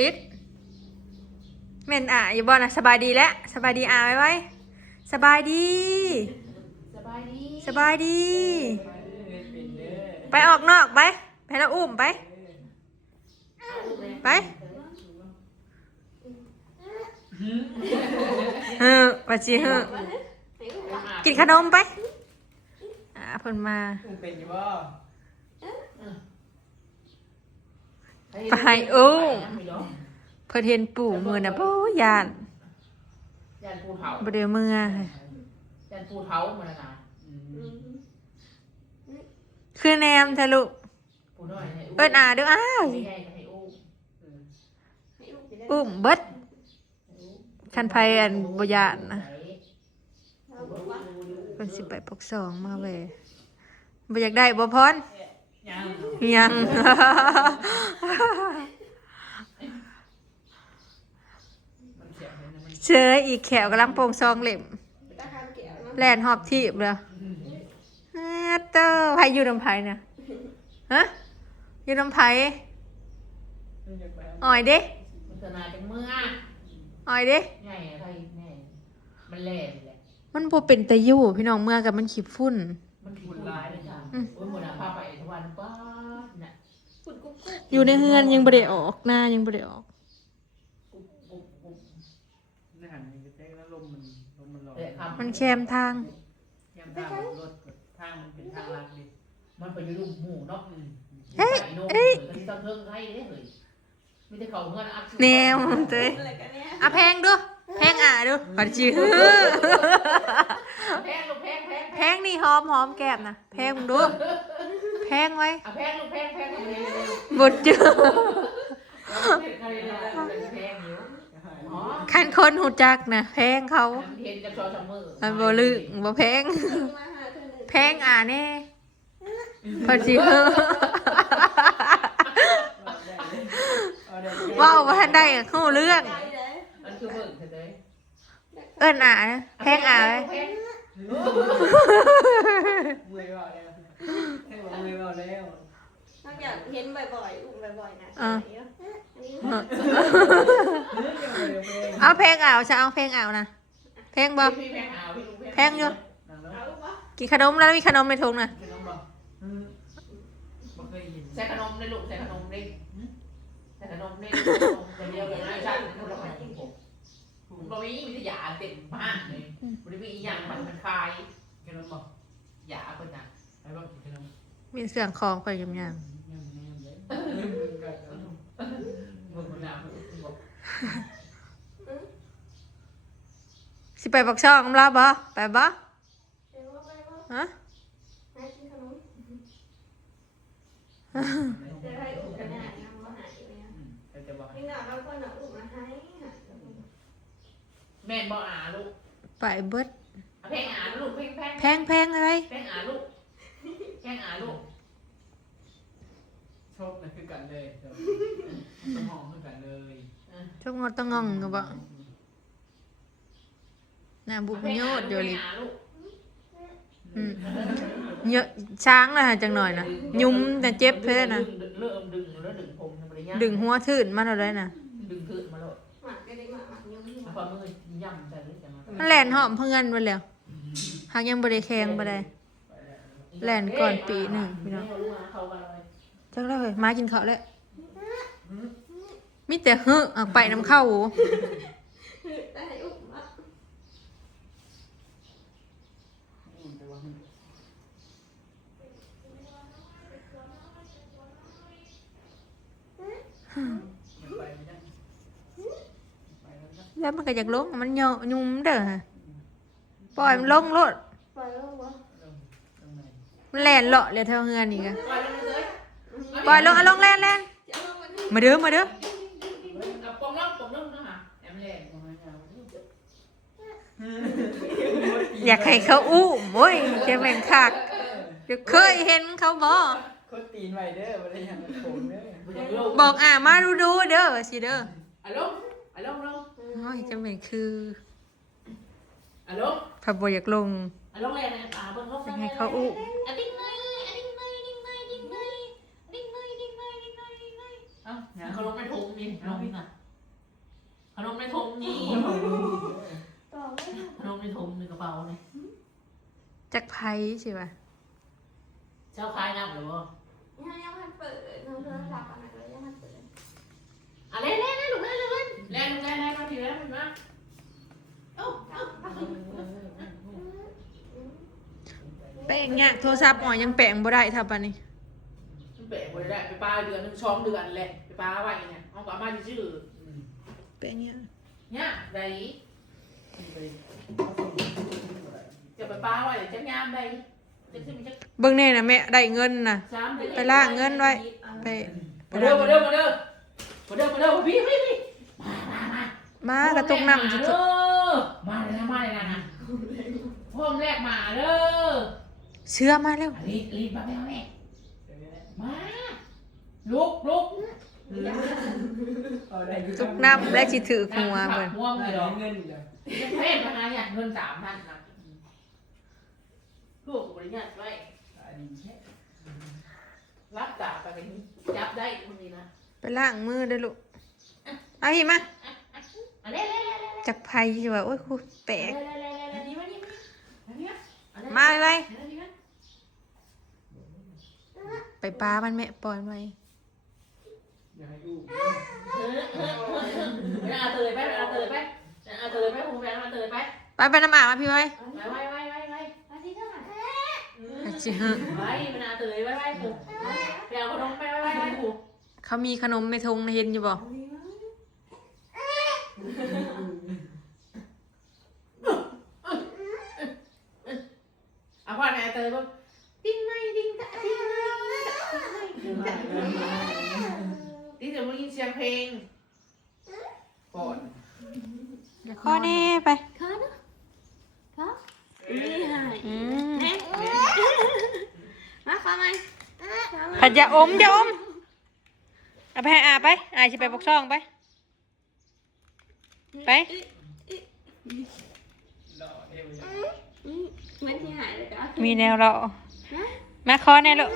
ริดเม่นอยู่บ่นะสบายดีแล้วสบายดีไว้สบายดีสบายดีสบายดีไปออกนอกไปแล้วอุ้มไปปัจจิกินขนมไปเพิ่นมาเป็นอยู่บ่ไปอุ้มเพิ่นเห็นปู่มือน่ะปูยานปูเถาบ่ได้มือยานปูเถามาแล้วนะคือแนมทะลุเอิ้นเด้ออุ้มเบิดคันไผบ่ยานนะเพิ่นสิไปปกสองมาเว้ยบ่อยากได้บ่พรยังเชยอีกแขวกำลังโป่งซองเหล่มแล่นหอบทีบเลยเตอร์ไผอยู่น้ำไผเนี่ยฮะอยู่น้ำไผอ่อยดิอ่อยดิมันแหลมแหละมันบ่เป็นตะยู่พี่น้องเมื่อกับมันขีดฝุ่นมันฝุ่นร้ายเลยค่ะโอ้ยหมดพาไปทุกวันป้าน่ะอยู่ในเฮือนยังบ่ได้ออกหน้ายังบ่ได้ออกมันแคมทางทางรถทางมันเป็นทางลัดดิมันไปอยู่ลุ่มหมู่เนาะเฮ้ยก็ที่ต้องเพิ่งให้เด้อเฮ้ยมีแต่เขาเงินอัพแนวเต้แพงดูแพงดูปัดจื้อแพงนี่หอมแก้มนะแพงมึงดูแพงไว้แพงลูกแพงบดจื้อคันคนหูจักนะแพงเขามันบ่ลึกบ่แพงแพงแน่ปัดจื้อว้าวว่าทันได้เข้าเรื่องเอิ้นแพงเลยมือว่าแล้วให้บอกมือว่าแล้วนอกจากเห็นบ่อยๆอุ้มบ่อยๆนะเอาเพลงจะเอาเพลงนะเพลงบ่แพงอยู่กินขนมแล้วมีขนมในถุงนะใส่ขนมในลูกใส่ขนมในใส่ขนมในเดียวกันนะฉันผมเรามีวิทยาเต็มมากเลยบริเวณอย่างมันคลายขนมบอกยาคนน่ะไอ้บอกขนมมีเสียงคลองไปยังสิไปปักช่องลาบ่ไปบ่ฮะแม่บ่ลูกไปเบิดแพงลูกแพงอะไรแพงลูกแพงลูกชอบนะคือกันเลยสมองคือกันเลยชอบงอต้องงองกับบ่น่าบุกโยดเดี๋ยวลิเยอะช้างเลยจังหน่อยนะยุ่มแต่เจ็บเพื่อนนะดึงหัวทื่นมาเราได้นะดึงทื่นมาแล้วพอมือย่ำแต่เลยมันแหลนหอมเพื่อนไปแล้วหากยังบริแข็งบ่ได้แหลนก่อนปีหนึ่งพี่น้องจังเลยมากินข้าวแล้วมิแต่ไปน้ำเข้าแล้วมันก็อยากลงมันยุ่มเด้อปล่อยมันลงรถมันแล่นเลาะเลยเท่าเฮือนนี่กันปล่อยลงลงแล่นมาเด้ออยากให้เขาอู้โว้ยจะแม่งคักเคยเห็นเขาคนตีนไว้เด้อบ่ได้หยังผมเด้อบอกมาดูเด้อสิเด้อลงโอ้ยจะแม่งคือลงพระบ่อยากลงลงเลยนะเบิ่งลงให้เขาอู้ดิ้งเลย อ้าขนมในถุงนี่ขนมนี่น่ะขนมในถุงนี่ ต่อไม่ถูก ขนมในถุงในกระเป๋าเนี่ย จักไพ่ใช่ป่ะ เจ้าคล้ายน้ำหรือเปล่า ยังมันเปิดน้องโทรศัพท์อะไรก็ยังมันเปิด เล่นลูกเล่นมาทีแล้วมันมาเอ้า แป้งเนี่ยโทรศัพท์อ่อนยังแป้งบ่ได้ทับปานนี้ มันแปะไว้ได้ไปปลาเดือนหนึ่ง2 เดือนแหละไปปลาไว้เนี่ยเอากลับมาชื่อ แป้งเนี่ย เนี่ยใดจะไปปลาไว้จะงามใดจะขึ้นจะ เบิ่งแน่นะแม่ได้เงินน่ะ ไปล่างเงินไว้ไป มาเด้อพี่มากระตุกน้ำจะตุก มาเลยนะพ่อมแรกมาเด้อ เชื่อมาแล้ว รีบมาแม่มาลุก ตุกน้ำและสิถือหัวเบิ่น หัวมึงเหรอ เงินอีกแล้ว เพศมาหาเนี่ยเงิน3,000นะลูกบริญญาไว้ อันนี้แค่ รับจ่าไปเป็นจับได้คนนี้นะ ไปล้างมือเด้อลูกเอาหิมา เล่ จักไพ่ใช่ป่ะโอ้ยครูแปลก มา มาไว้ไปปลามันแม่ปล่อยไว้ อย่าให้อู้ เอาเตยไปหูแบงเอาเตยไป ไปน้ำอาบมาพี่ไว้ ไว้ อาทิตย์เท่าไหร่ จิฮะ ไว้มันเอาเตยไว้หูไปเอาขนมไปไว้หู เขามีขนมไม่ทงเห็นอยู่บ่ เอาพ่อแม่เตยปุ๊บดิ้งไม่ดิ้งตะดิ้งดิ้งจะมายินเสียงเพลงก่อน ข้อนี้ไป ข้าเนาะข้านี่หาย อืม มาข้าไหม ผัดยาอมเอาไปให้อาไปอาจะไปปกช่องไป ไป รอเอว เหมือนที่หายเลยจ้ะ มีแนวเรามาคอแน่ลูก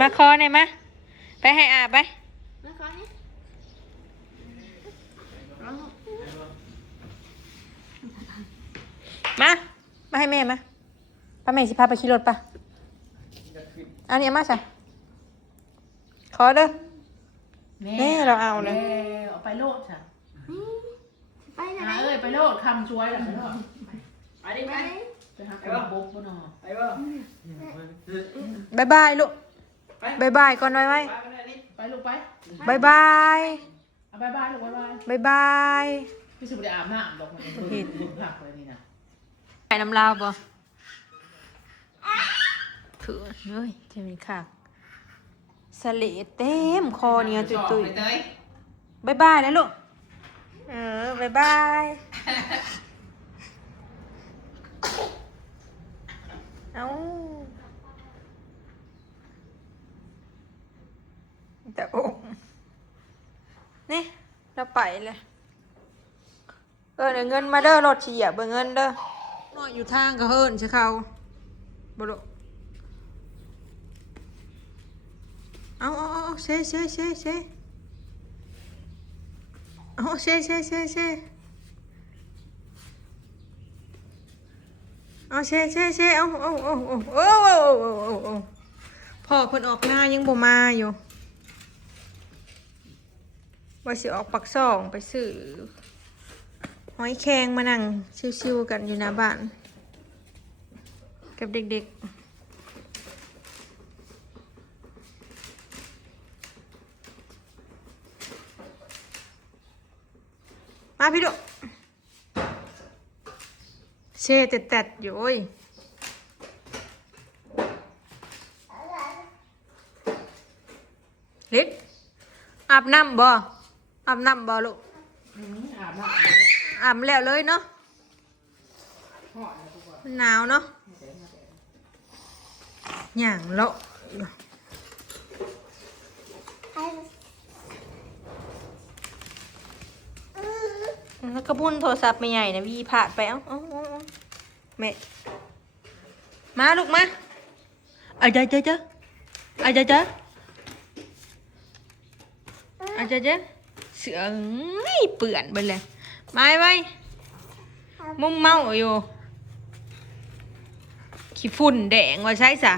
มาคอแน่มาไปให้อาไป มาข้านี่ มาให้แม่มาป้าแม่สิพาไปขี่รถปะอันนี้มาจ้ะขอเด้อแน่เราเอาเลย เอาไปโลดค่ะ ไปไหน ไปโลดคำช่วยไปโลด ไปดิไหม ไปหาคนบุ๊กนอ ไปบ่ บายบายลูกบายบายก่อนไว้ไว้ ไปกันเลยนี่ ไปลูกไป บายบาย เอาบายบายลูกบายบาย บายบาย พี่สุบได้อาบน้ำดอกมันเห็นผักเลยนี่นะ ไปน้ำลาวบ่เถื่อนเฮ้ยจะมีค่ะสะเลดเต็มคอเนี่ยตุยๆบายบายแล้วลูกบายบายเอ้าแต่โอ้นี่เราไปเลยเดี๋ยวเงินมาเด้อรถเฉียบเงินเด้อน้อยอยู่ทางก็เฮิร์นใช่เขาบ่ลูกเอาเซ่เอาเซ่เอาเซ่เอาพ่อเพิ่นออกหน้ายังบ่มาอยู่ว่าสิออกปักซ่องไปซื้อหอยแครงมานั่งชิวๆกันอยู่หน้าบ้านกับเด็กๆมาพี่ดุเช่แตดๆอยู่โอ้ยเล็กอาบน้ำบ่ลูก อาบน้ อาบแล้วเลยเนาะ ำห่อนะทุกคน มันหนาวเนาะหย่างเลาะแล้วก็พุ่นโทรศัพท์ไม่ใหญ่นะวีผ่าดไปเอ้าแม่มาลูกมาเจ้า เจ๊เสือเปื่อนไปเลยไม่ไว้มุมเมาอยู่ขี้ฝุ่นแดงว่าใช่สะ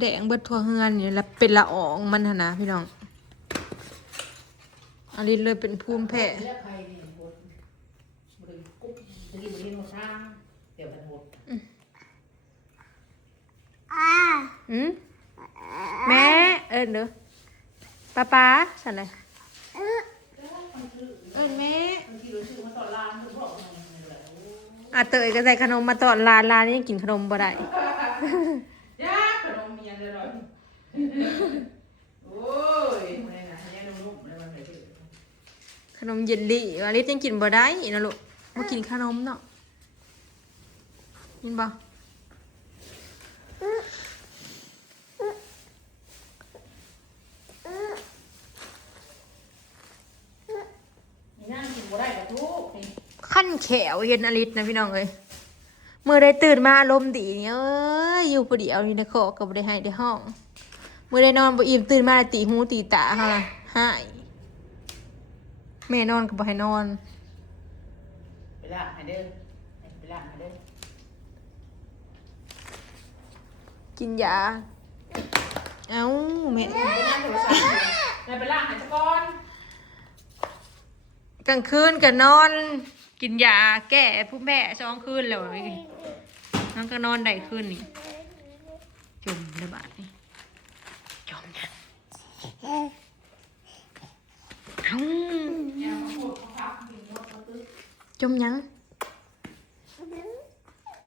แดงเบิดทั่วเฮือนนี่แล้วเป็นละอองมันหนนะพี่น้องอันนี้เลยเป็นภูมิแพ้ เลือกใครเนี่ยบดบริกุ๊บจะกินบริโนช่างเดี๋ยวมันหมด อืมแม่เอิญเด้อป้าสั่นเลยเอิญแม่ บางทีเราซื้อมาต่อร้านเขาบอกว่ามันอะไร อาเตยก็ใส่ขนมมาตอนร้านนี่ยังกินขนมบ่ได้ ยาขนมมีอันเดียวเลยโอ้ยทำไมนะยังนุ่มๆเลยมันไม่ได้ ขนมเยลลี่อาลิสยังกินบ่ได้นะลูกมากินขนมเนาะยินบ่ นั่งกินบ่ได้กับทุกนี่ ขั้นแขวเห็นอลิสนะพี่น้องเอ้ยเมื่อได้ตื่นมาอารมณ์ดีเนี่ยเอ้ยอยู่ผู้เดียวนี่นะขอก็บ่ได้ให้ได้ห้องเมื่อได้นอนบ่อิ่มตื่นมาแล้วตีหูตีตาเฮาล่ะหายแม่นอนก็บ่ให้นอน ไปละให้เด้อไปละให้เด้อ กินยาเอ้าแม่ ไปนั่งโทรศัพท์ไปละให้ซะก่อน กลางคืนก็นอนกินยาแก้ผู้แม่2คืนแล้วน้องก็นอนได้คืนนี่จมระบาดนี่จมยังเอ้าจมยัง